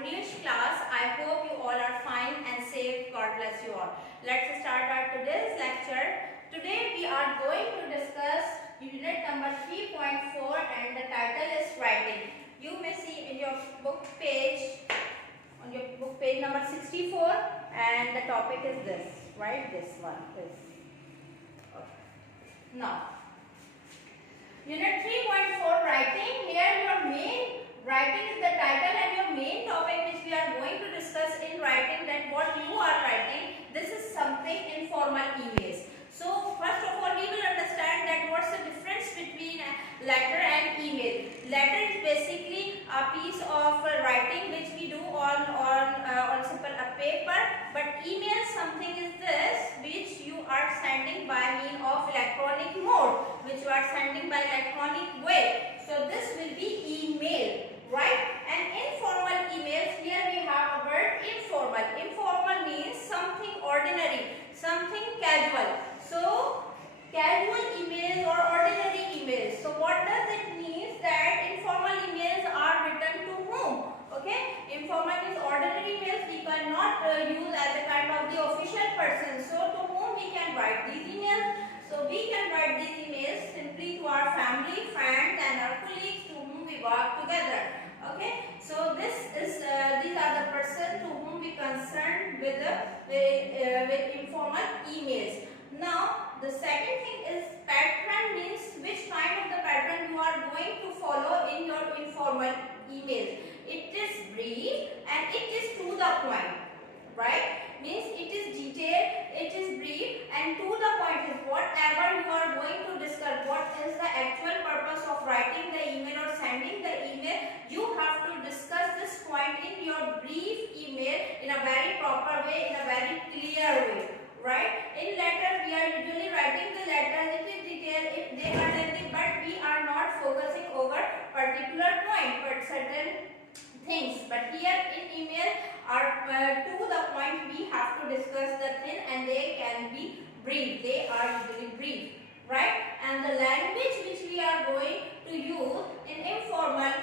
English class. I hope you all are fine and safe. God bless you all. Let's start our today's lecture. Today we are going to discuss unit number 3.4 and the title is writing. You may see in your book page, on your book page number 64, and the topic is this, right? This one is. Okay. Now, unit 3.4 writing. Here your main writing is the title and your main topic which we are going to discuss in writing, that what you are writing. This is something informal emails. So first of all we will understand that what's the difference between letter and email. Letter is basically a piece of writing which we do on simple a paper, but email something is this which you are sending by means of electronic mode, which you are sending by electronic way. So this will be email, right? And informal emails, here we have a word informal. Informal means something ordinary, something casual. So casual emails or ordinary emails. So what does it mean? That informal emails are written to whom? Okay, informal means ordinary emails we cannot use as a kind of the official person. So to whom we can write these emails? So we can write these emails simply to our family, friends and our colleagues to whom we work together. Okay, so this is these are the person to whom we concerned with informal emails. Now the second thing is pattern, means which kind of the pattern you are going to follow in your informal emails. It is brief and it is to the point, right? Means it is detailed, it is brief and to the point is whatever you are going to discuss, what is the actual purpose of writing the email or sending the email. You have to discuss this point in your brief email in a very proper way, in a very clear way, right? In letter we are usually writing the letters, it is detailed, if they are lengthy, but we are not focusing over particular point but certain things. But here in email are to the point, we have to discuss the thing and they can be brief, they are usually brief, right? And the language which we are going to use in informal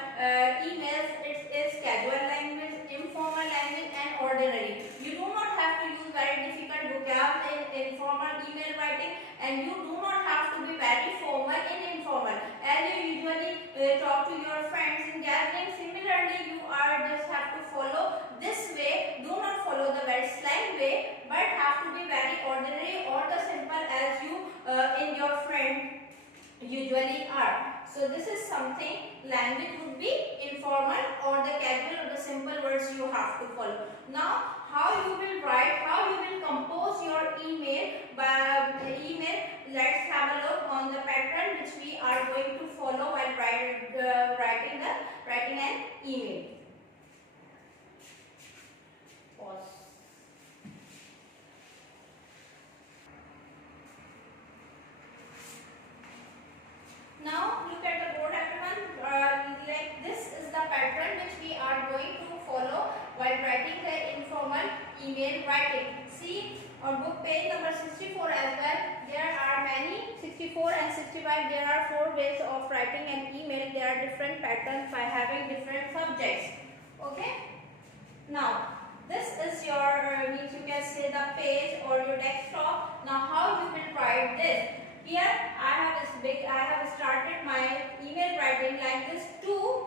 emails, it is casual language, informal language and ordinary. You do not have to use very difficult vocab in informal email writing, and you do not have to be very formal in informal. As you usually talk to your friends in gathering, similarly you are just have to follow this way. Do not follow the very slang way, but have to be very ordinary or the simple as you in your friend usually are. So this is something, language would be informal or the casual or the simple words you have to follow. Now how you will write, how you will compose your email let's have a look on the pattern which we are going to follow while writing an email. Pause. Now look at the board everyone, like this is the pattern which we are going to follow while writing the informal email writing. See on book page number 64 as well, there are many, 64 and 65, there are 4 ways of writing an email. There are different patterns by having different subjects. Okay, now this is your means you can say the page or your desktop. Now how you will write this? Here I have started my email writing like this. To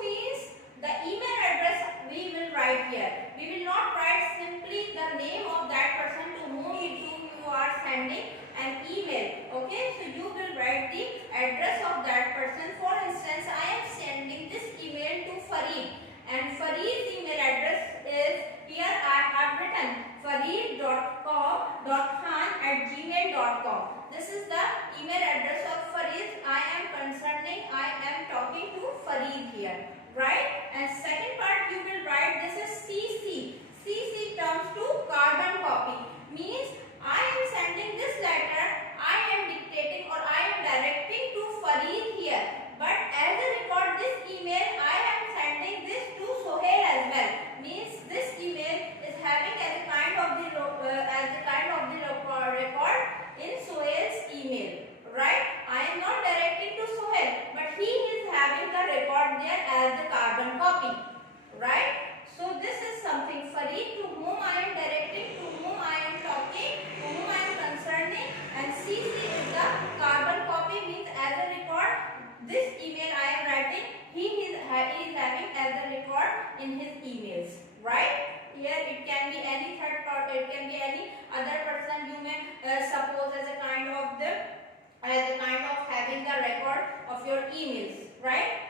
means the email address we will write here. We will not write simply the name of that person to whom you are sending an email. Okay, so you will write the address of that person. For instance, I am sending this email to Farid, and Farid's email address is, here I have written farid.khan@gmail.com. This is the email address of Farid. I am talking to Farid here, right? And second part you will write, this is CC. CC terms to carbon copy, means I am sending this letter, I am dictating or I am directing to Farid here, but as a record this email I am sending this to Sohail as well, means this email is having as a kind of the record in Sohail's email, right? I am not directing to Sohail, but he is having the record there as the carbon in his emails, right? Here it can be any third party, it can be any other person you may suppose as a kind of having the record of your emails, right?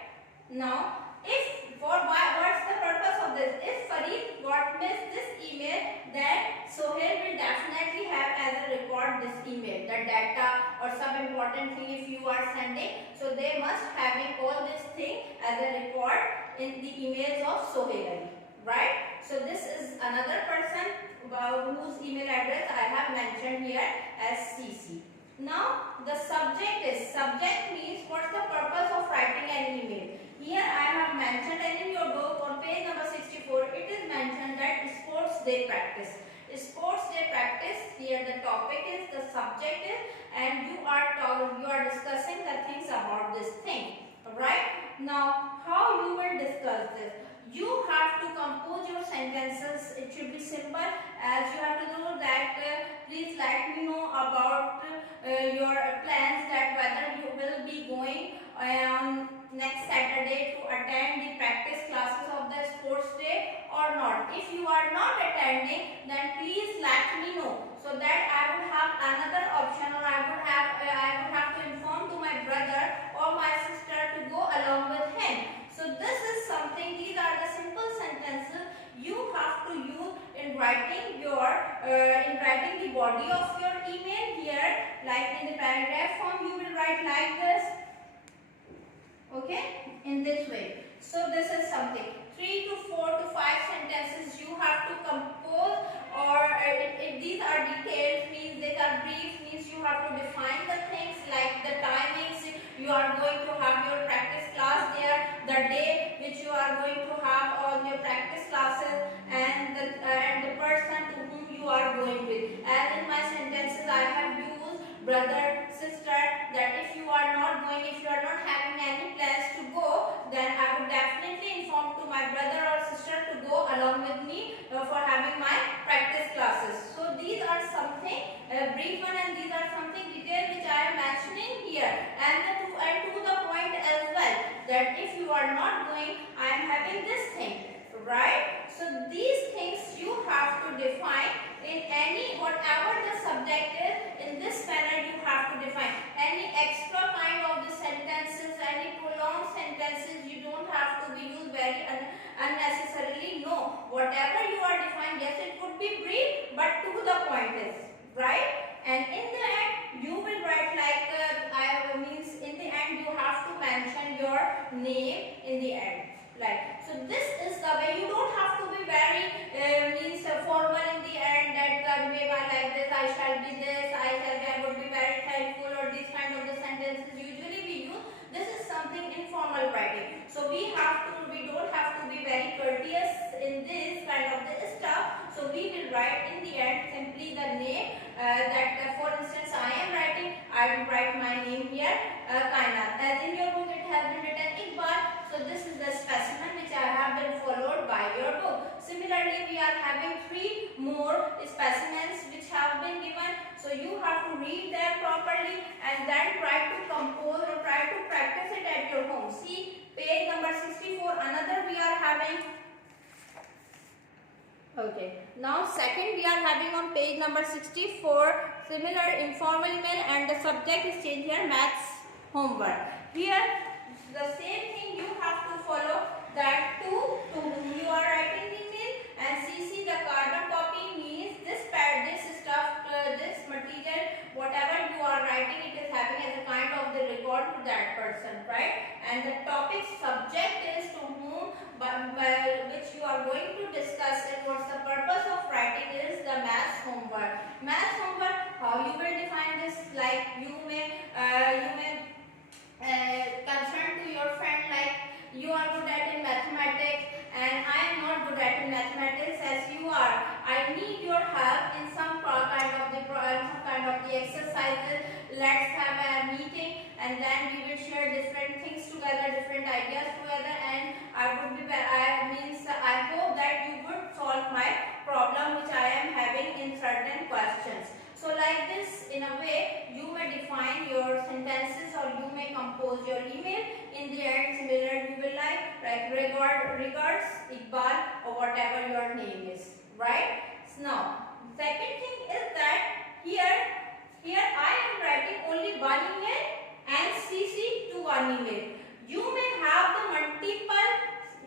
Now, what's the purpose of this? If Farid got missed this email, then Sohail will definitely have as a record this email, the data or some important thing if you are sending. So they must having all this thing as a record in the emails of Sohail, right? So this is another person whose email address I have mentioned here as CC. Now the subject means what's the purpose of writing an email. Here I have mentioned, and in your book on page number 64 it is mentioned that sports day practice. Sports day practice, here the topic is, the subject is, and you are discussing the things about this thing. Right? Now how you will discuss this? You have to compose your sentences. It should be simple, as you have to do that. Please let me know about your plans, that whether you will be going on next Saturday to attend the practice classes of the sports day or not. If you are not attending, then please let me know, so that I would have another option, or I would have to inform to my brother or my sister to go along with him. So this is something, these are the simple sentences you have to use in writing the body of your email. Here, like in the paragraph form, you will write like this, okay, in this way. So this is something, 3 to 4 to 5 sentences you have to compose, or if these are detailed, means they are brief, means you have to define the things like the timings you are going to have your practice class there, the day which you are going to have all your practice classes, and the person to whom you are going with. As in my sentences I have used brother, sister, that if you are not having any plans to go, then I would definitely inform to my brother or sister to go along with me for having my practice classes. So these are something brief one, and these are something detailed which I am mentioning here, and to the point as well, that if you are not going, I am having this thing, right? So these things you have to define in any, whatever the subject is, in this manner you have to define. Any extra kind of the sentences, any prolonged sentences, you don't have to be used very unnecessarily. No, whatever you are defined, yes, it could be brief, but to the point is, right? And in the end you will write like means in the end you have to mention your name in the end. Like, so this is the way. You don't have to be very formal in the end, that way by like this, I shall be this, I would be very thankful, or these kind of the sentences usually we use. This is something informal writing. So we don't have to be very courteous in this kind of the stuff. So we will write in the end simply the name. For instance, I am writing, I will write my name here, Kainat. As in your book it has been written Iqbal. So this is the specimen which I have been followed by your book. Similarly, we are having 3 more specimens which have been given. So you have to read them properly and then try to compose or try to practice it at your home. See page number 64. Another we are having. Okay, now second we are having on page number 64 similar informal email, and the subject is changed here, maths homework. Here the same thing you have to follow, that to whom you are writing the email, and CC the carbon copy means this stuff, this material, whatever you are writing, it is having as a kind of the record to that person, right? And the topic subject is to whom, which you are going to discuss it. What's the purpose of writing is the maths homework. Maths homework, how you will define this? Like you may confront to your friend like, you are good at in mathematics and I am not good at in mathematics as you are. I need your help in some kind of the exercises. Let's have a meeting and then we will share different things together, different ideas together, and I hope that you would solve my problem which I am having in certain questions. So like this, in a way, you may define your sentences or you may compose your email. In the end, similar you will like record regards Iqbal or whatever your name is, right? So now, second thing is that here I am writing only one email and CC to one email. You may have the multiple,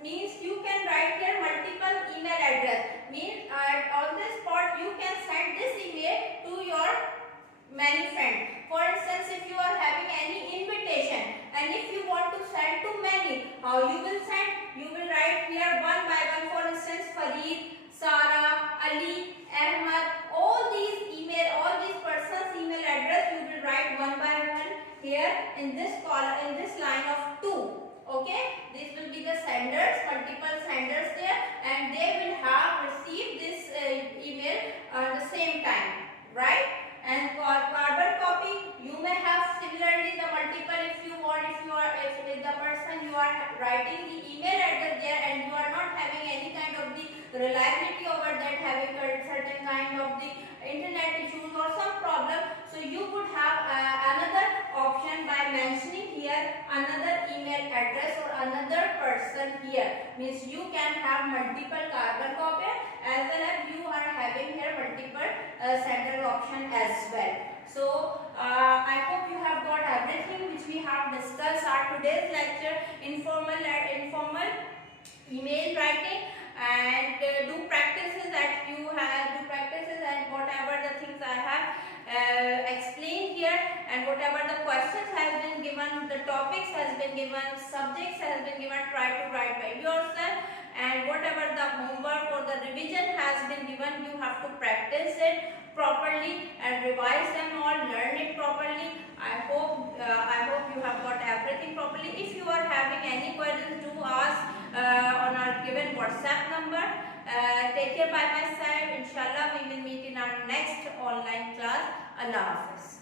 means you can write here multiple email address, means on this spot you can send this email to your many friends. For instance, if you are having any invitation and if you want to send to many, how you will send? You will write here one by one. For instance, Fareed, Sara, Ali, Ahmad, all these persons' email address you will write one by one here in this column, in this line of 2. Okay, these will be the senders, multiple senders there, and they will have received this email at the same time, right? And carbon copy, you may have similarly the multiple if you want, if the person you are writing the email address there and you are not having any kind of the reliability over that, having certain kind of the internet issues or some problem, so you could have another option by mentioning here another email address or another person here, means you can have multiple carbon copy as well as you are having here multiple sender option as well. So I hope you have got everything which we have discussed our today's lecture, informal email writing, and do practices that you have, do practices and whatever the things I have explained here, and whatever the questions has been given, the topics has been given, subjects has been given, try to write by yourself, and whatever the homework or the revision has been given, you have to practice it properly and revise them all, learn it properly. I hope you have got everything properly. If you are having any queries, do ask on our given WhatsApp number. Take care by my side. Inshallah, we will meet in our next online class. Allah Hafiz.